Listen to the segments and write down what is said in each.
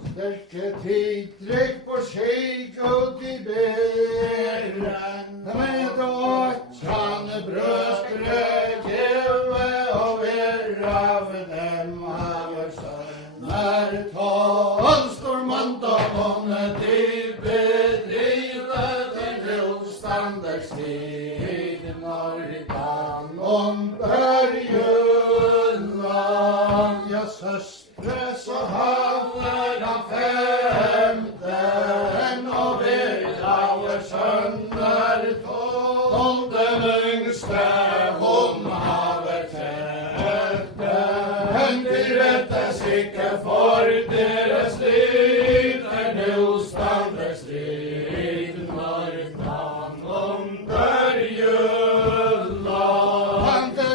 Sterke tidtryck på kik ut i bären. Med åttan bröströke och vera för dem haver sönder. Tolstor mandagen till bedrivet till ostanderstid. Norritan om början. Ja, söstre så haver han femten och villaver sönder. Den yngste hon haver täten. De rättes icke för deras liv. Nu standar strid. Norritan om början.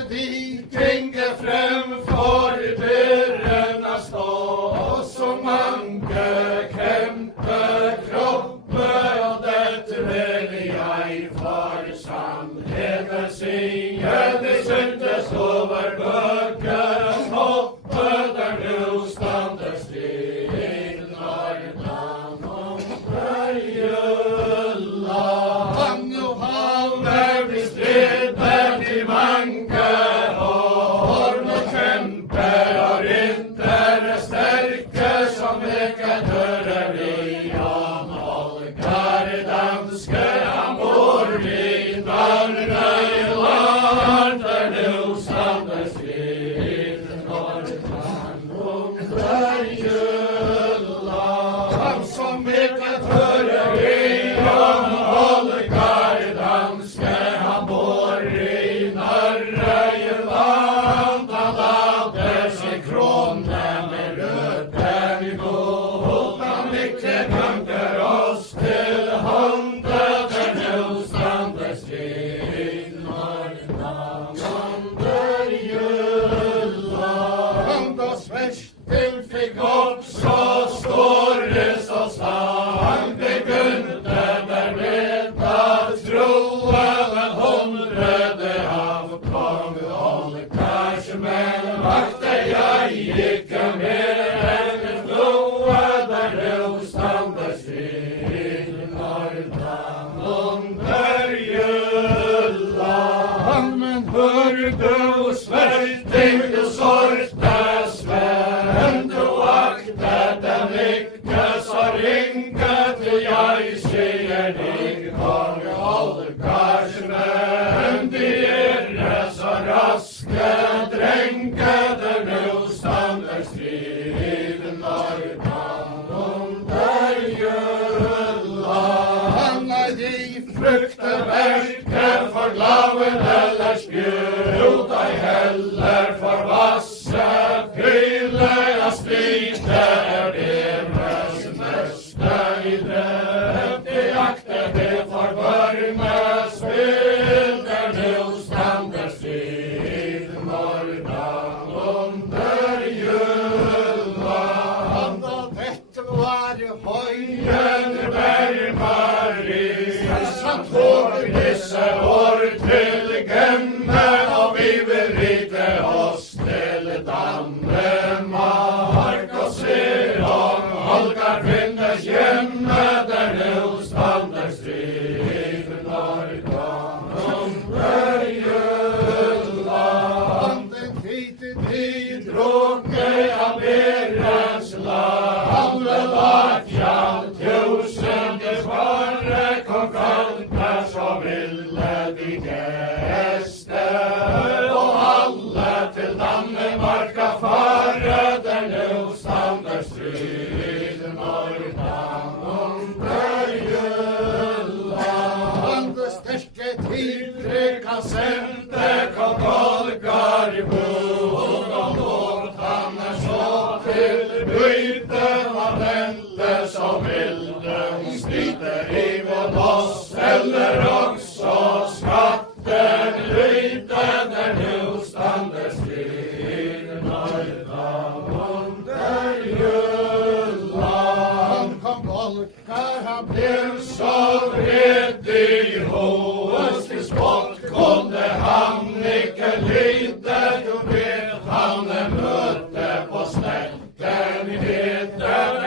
De tänker fram för beröna stå som manke kämpe kroppe och det väl jag för sannheten sige det syntes över böcker och hoppe där nu standar strid. Norritan om början. Nu haver vi strid där till manke horn och kämpe och rytter stärke som vekadörer i anholkar danske amor vid narrejland där nu standar strid. Norritan om början. Som vekadörer i anholkar danske amor vid narrejland. Alla sig kronen med röten i god. Han icke tankar oss till handen där nu standar strid. Norritan om början. Då svärsten fick upp så store så stark begynte därmed att tro att hon röde av kong Olkars men vakte jag icke mer än floa där nu standar strid. Norritan om början. Men hörde och svärting du sorte svänd och akta den icke så ringa till jag säger dig kong Olkars men de är så raska dränkade nu standar strid. Norritan om början. De frukter verkar för glaven eller spjut ej heller för vassa pille jag slite är deras nästa i dräp de jakter det för börna spel där nu standar strid. Norritan om början. Då det var höjen värmar han tog vissa år till Gemme och vi vill rita oss till Danmark och se om Olkar finnes jämme där nu standar strid. Norritan om början. Den tid droge av berens land lagt jag tusende svarre kom fältar som ville de gäster och alla till Danmarka fara där nu standar strid. Norritan om början. Det stärke tidtryck han sände kom Olkar i bod och låt han så till byten av vänte som vilden sliter i vårt oss eller också skatten lyten där nu standar strid. Norritan om början. Kom Olkar han blev så vred i hos till spott kunde han icke lite du vet han mötte på slätten heter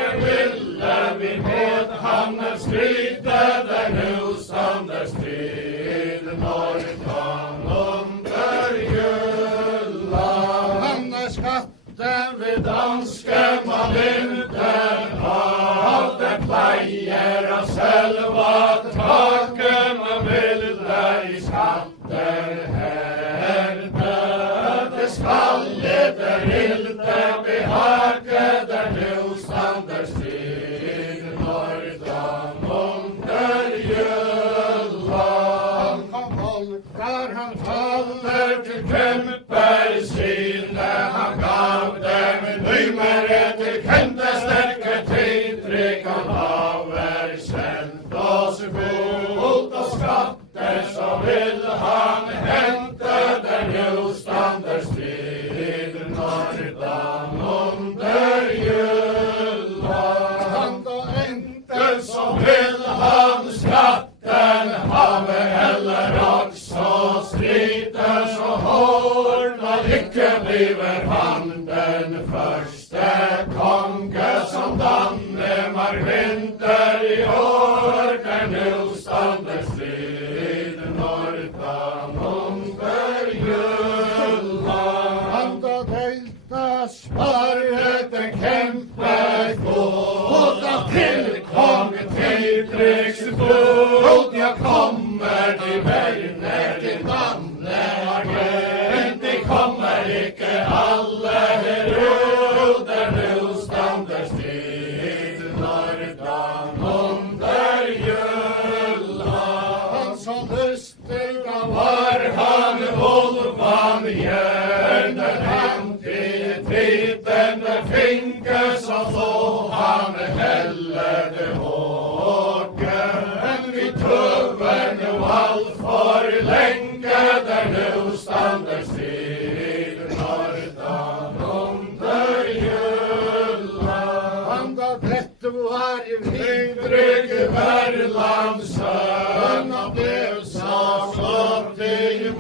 igjen den antiteten der finke som så han heller det hårken vi tøver nu alt for lenge der nu stander stid nordan under jølla han da dette var i vidrygg Verlandssønn og blev så slått i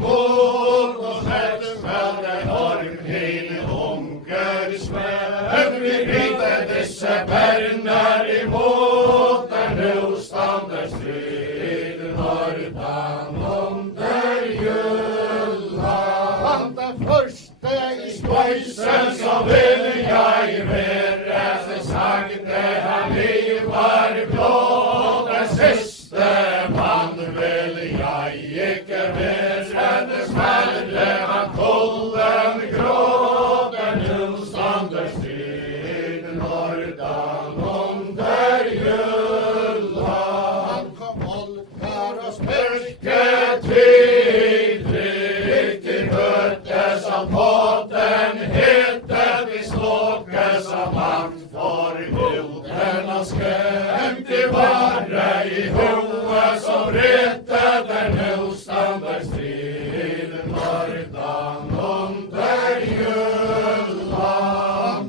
båt og sett med en ormhin unger spenn vi rite disse berner i båt der nu stander strid nordan under jølla han det første i spøysen så vil jeg være så sagte han var blå den siste mann vil jeg ikke være det smerre han kolden grå der nu stander strid nordan under jølla han kom olkar og spørke tydelig til høttes av båten hette vi slåkes av makt for huden og skremt i vare i hoa som rette der nu stander strid nordan under jølla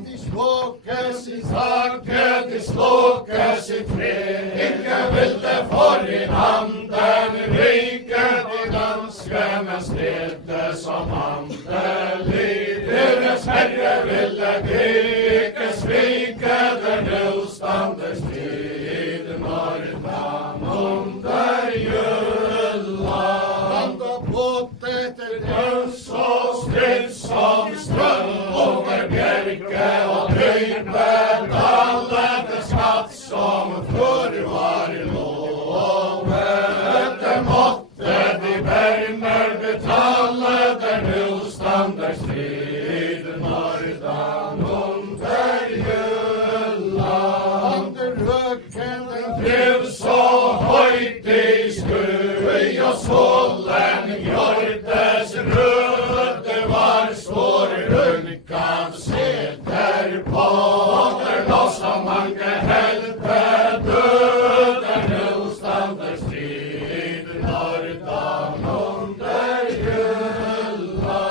de slåkes i saken de slåkes i fred ikke ville for i handen rike de danske men stedte som andelig deres herre ville ikke svike der nu stander strid nordan under jølla han da båtet til døs og strid som strøm over bjerke og drøype alle det skatt som før var lovet det måtte de berner betale der nu stander strid nordan under jølla under røken den blev så høyt i skøy og solen gjordes rød det var svår runkan seter på der nå så mange helte død der nu stander strid nordan under jølla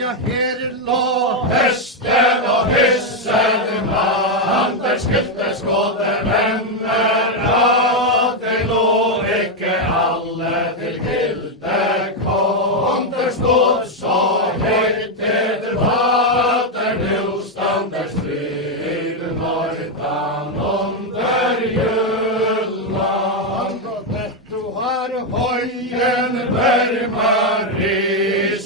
ja her lå hesten og hessen mann der skiltes både venner at det lå ikke alle til gilde kom der stod så høyt det var der nu stander strid nordan under jølla og dette var høyen Vermari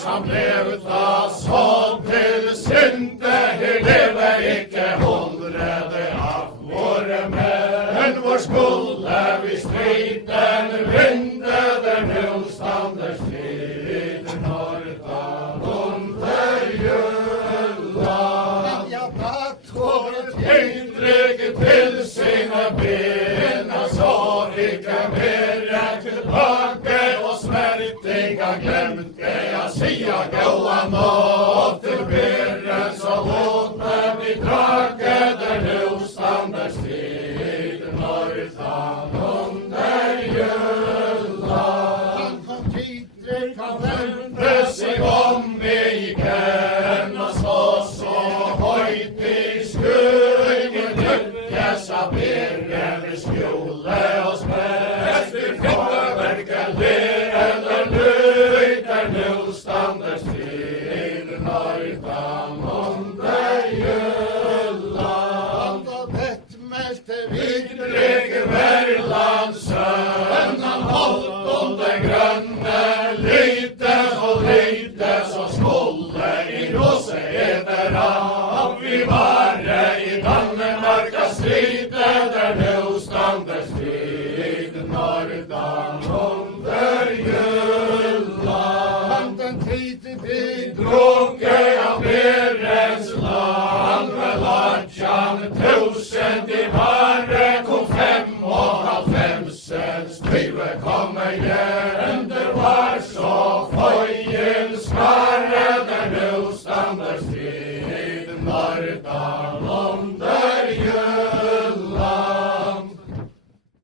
som levde så til synde her leve ikke hundrede av våre menn vår skulle vi striden vinde der nu stander strid nordan under jølla ja da tog inntrykk til sine ben og så ikke mere tilbake og smertinga glemte jeg sier gåa nåt til bedre så låta vi drake der nu stander strid nordan under jølla han kom tidlig kan vende seg om igen og så høyt i skøyen lykkes av bedre skjole og spes til forverke eller løy der nu stander strid nordan under jølla og dett meldte vidrygg Verlandssønn han holdt under grønne lytes og så skulle i råse etter av vi var i Danmark og stride der nu stander strid nordan under jølla den tredje bidroge av Berens land med Latjan 1000 i